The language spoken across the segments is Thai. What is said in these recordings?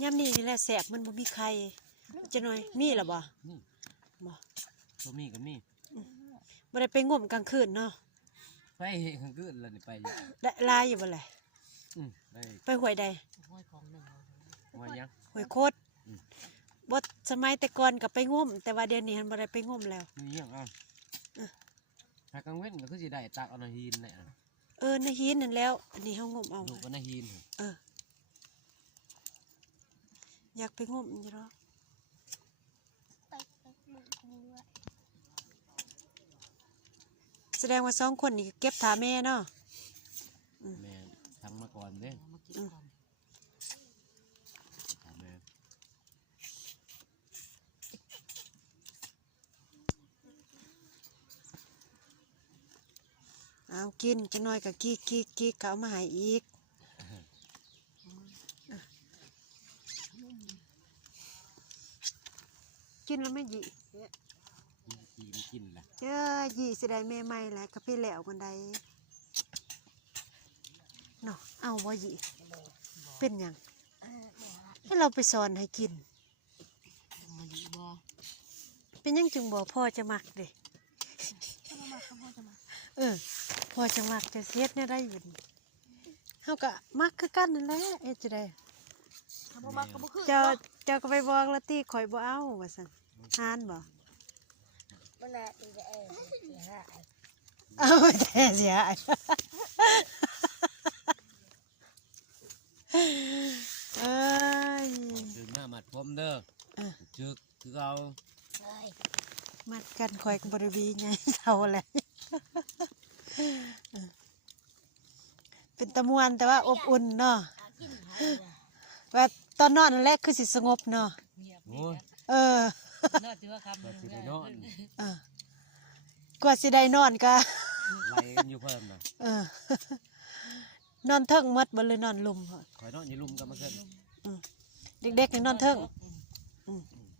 ย่ำนี่นี่แหละแสบมันบ่มีใครจะหน่อยมีหรอบ่นี่บ่ตัวมีกับมี บ่ได้ไปงมกลางคืนเนาะไปกลางคืนแล้วนี่ไปอยู่ได้ลายอยู่บ่แหละได้ไปห้วยใดห้อยของหนึ่งว่ายังห้วยโคตรบ่สมัยแต่ก่อนก็ไปงมแต่ว่าเดี๋ยวนี้มันบ่ได้ไปงมแล้วนี่ยังถ้ากลางเว้นก็คือสิได้ตักเอาในหินเนี่ยในหินนั่นแล้วอันนี้เฮางมเอาลูกก็ในหินอยากไปงมอยู่เนาะแสดงว่า2 คนนี่เก็บถาแม่เนาะแม่ทั้งมาก่อนเด้แม่เอากินจังน้อยก็กิกเขาเอามาให้อีกกินแล้วไม่หยีกินแหละหยีสิได้แม่ใหม่แหละก็พี่แหลวคนใดเนาะเอาบ่หยีเป็นหยังให้เราไปสอนให้กินเป็นยังจึงบอกพ่อจะมักเด้พ่อจะมักจะเสียดเนี่ยได้อยู่เขาก็มักคือกันนั่นแหละจะได้เจ้าก็ไปบอกละตีข่อยบ่เอาว่าซั่นหานบ่เอาแต่เสียถึงหน้ามัดผมเด้อจึกคือเอามัดกันข่อยบริวีไงเท่าอะไรเป็นตะมวนแต่ว่าอบอุ่นเนาะว่าตอนนอนนั่นแหละคือสิสงบเนาะนอนที่ว่าคำกว่าสิได้นอนก็ไล่อยู่เพิ่มนะนอนเทิงมัดบ่เลยนอนลุมข่อยนอนอยู่ลุมกันมาเกินเด็กๆนี่นอนเทิง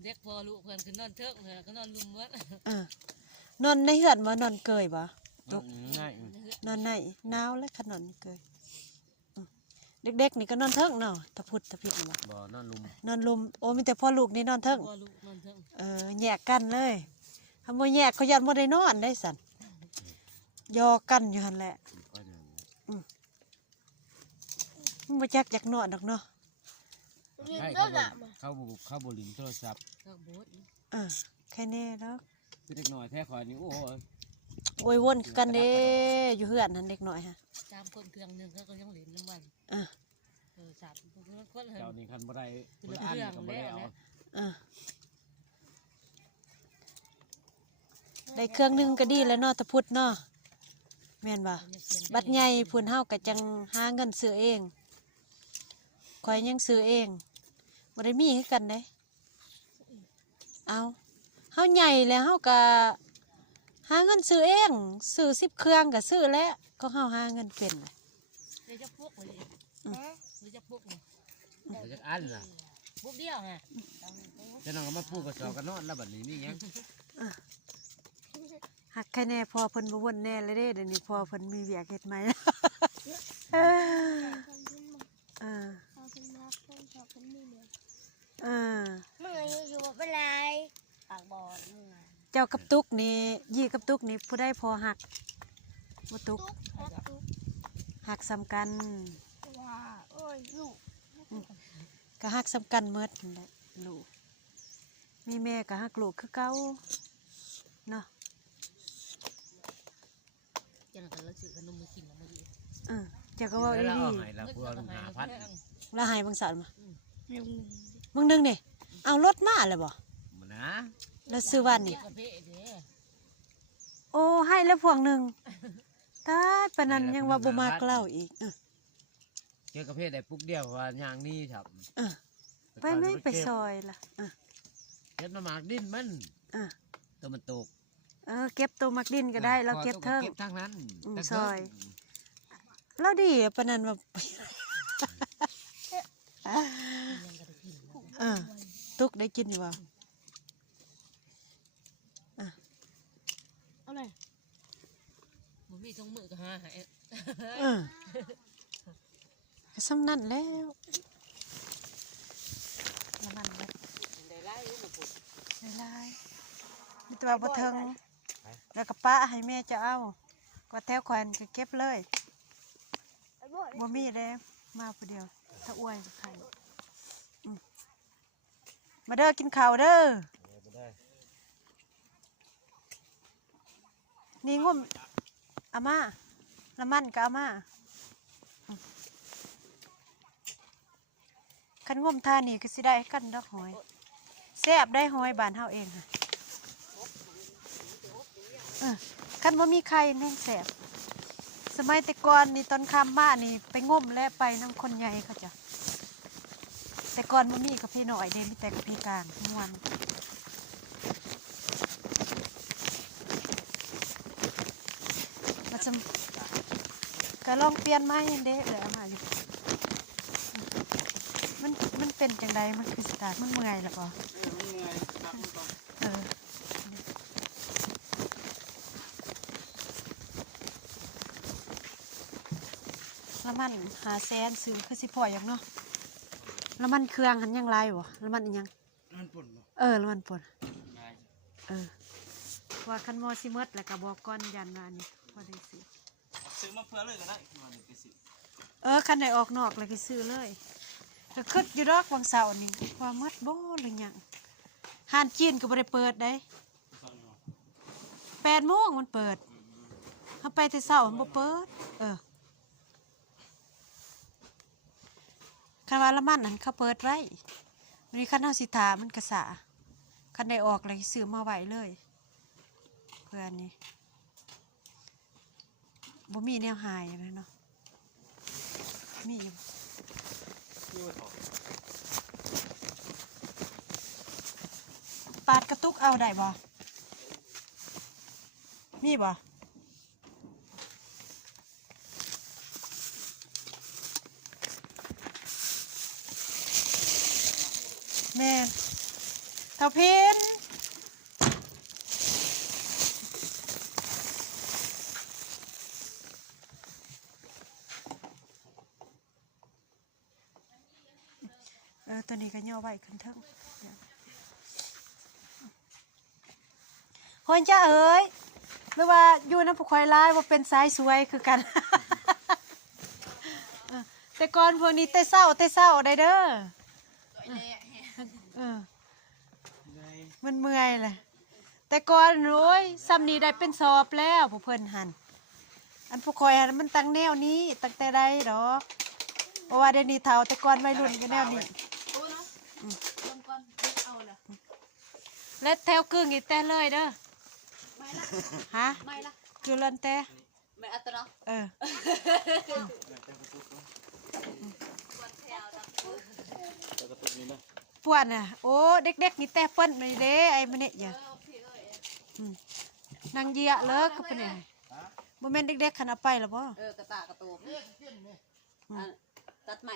เด็กพอลูกเพื่อนคือนอนเทิงเพื่อนก็นอนลุมวัดนอนในเฮือนบ่นอนเกยบ่นอนในหนาวและขนอนเกยเด็กๆนี่ก็นอนเทิงเนาะตะพุดตะพิดบ่นอนลุมโอ้มีแต่พ่อลูกนี่นอนเทิงแยกกันเลยถ้าบ่แยกเขายันบ่ได้นอนได้สั่นยอกันอยู่หั่นแหละมันบ่จักอยากนอนดอกเนาะเข้าบลินโทรศัพท์แค่นี้แล้วคือเด็กหน่อยแท้คอยนี่โอ้ยวนกันเด้อยู่เฮือนนั่นเด็กหน่อยฮะ3 คนเครื่องนึงก็ยังเหลือน้ำมัน3 คนเจ้านี่คันบ่ได้บ่ได้อ่านก็บ่ได้เอาได้เครื่องนึงก็ดีแล้วเนาะตะพุดเนาะแม่นบ่บัดใหญ่พุ่นเฮาก็จังหาเงินซื้อเองข่อยยังซื้อเองบ่ได้มีคือกันเด้เอาเฮาใหญ่แล้วเฮาก็หาเงินซื้อเองซื้อ10 เครื่องก็ซื้อแล้วก็เฮาหาเงินเป็นเลยจะพวกเลยจะพวกเลยจะอันล่ะพวกเดียวไงจะน้องก็มาพูดกับสอกันนอนแล้วบัดนี้นี่ยังหักแค่แน่พอเพิ่นบ่วนแน่เลยเด้เดี๋ยวนี้พอเพิ่นมีเวียกเฮ็ดใหม่มึงอยู่เป็นไรปากบอดมึงเจ้ากับตุกนี่ยี่กับตุกนี่ผู้ได้พอหักบ่ตุกหักสำกันลูกก็หักสำกันเมดลูกมีแม่ก็หักลูกคือเก่าเนาะจังกันแล้วซื้อขนมมากินแล้วมาดีเจ้าก็ว่าดีแล้วพวก5,000แล้วหายบางสารมาบางนึงนี่เอารถมาเลยบ่นะแล้วซื้อวันนี่โอ้ให้แล้วพวงหนึ่งตายปนันยังว่าบ่มากเล่าอีกเจอกระเพาะได้ปุ๊กเดียวว่าอย่างนี้ครับไปไม่ไปซอยล่ะเก็บมาหมากดินมันตัวมันตกเก็บตัวมักดินก็ได้เราเก็บเทิงทางนั้นซอยแล้วดีปนันว่าตุกได้กินอยู่บ่อะไรมันมีทั้งมือกับหาหายซ้ำนั่นแล้ว ตัวบ่เทิงแล้วก็ปะให้แม่จะเอาก็แถวขวัญก็เก็บเลยบ่มีแล้วมาผู้เดียวถ้าอ้วยกับใครมาเด้อกินข้าวเด้อนี่งุ่มอาม่าละมันก็อาม่าคันงุ่มท่านี่ก็สิได้กันดอกหอยแซ่บได้หอยบ้านเฮาเองค่ะคันบ่มีไข่แน่งแซ่บสมัยแต่ก่อนนี่ตอนค่ำมานี่ไปงมและไปนำคนใหญ่เขาจ้ะแต่ก่อนบ่มีกับพี่น้อยเด้มีแต่กับพี่กลางทั้งวันมาจำก็ลองเปลี่ยนไม้เด้เอามาอยู่มันเป็นจังใดมันคือสตาร์ทมันเมื่อยแล้วบ่แล้วมันหาแซนซื้อคือสิพออย่างเนาะแล้วมันเครื่องหันยังไรบ่แล้วมันอีหยังมันป่นบ่แล้วมันป่นว่าคันมอสิเมดแล้วก็บอกก่อนยันว่านี่ว่าได้ซื้อมาเพื่อเลยก็ได้คันได้ออกนอกเลยก็ซื้อเลยก็คึดอยู่ดอกวังเสาร์นี่ว่าเมดบ่หรือหยังห้านจีนก็บ่ได้เปิดได้8 โมงมันเปิดเฮาไปแต่เช้ามันบ่เปิดคันว่าละมันนั่นเขาเปิดไว้วันนี้คันเฮาสิถามันกระสาคันได้ออกเลยซื้อมาไว้เลยเพื่อนนี่บ่มีแนวหายเลยเนาะมีอยู่ปาดกระตุกเอาได้บ่มีบ่แม่เท่าพินตัวนี้ก็ย่อไว้ขึ้นเทิงคนจ้าเอ๋ยไม่ว่าอยู่น้ำผู้ควายลายว่าเป็นสายสวยคือกัน แต่ก่อนพวกนี้เต้เศร้าได้เด้อมันเมื่อยเลยแต่ก่อนโอ้ยซ้ำนี้ได้เป็นสอบแล้วผู้เพิ่นหันอันผู้คอยหันมันตั้งแนวนี้ตั้งแต่ใดดอกเพราะว่าเดี๋ยวนี้เท่าแต่ก่อนวัยรุ่นก็แนวนี้และแถวกึ่งอีกแต่เลยเด้อฮะคือเล่นแต่ไม่อัตโนปวดน่ะโอ้เด็กๆนี่แต่เปิ้นนี่เด้ไอ้มันเนี่ยอย่านางเยียเลิกก็เป็นไงบ่แม่นเด็กๆขันเอาไปหรอบ่กระตากระโตตัดใหม่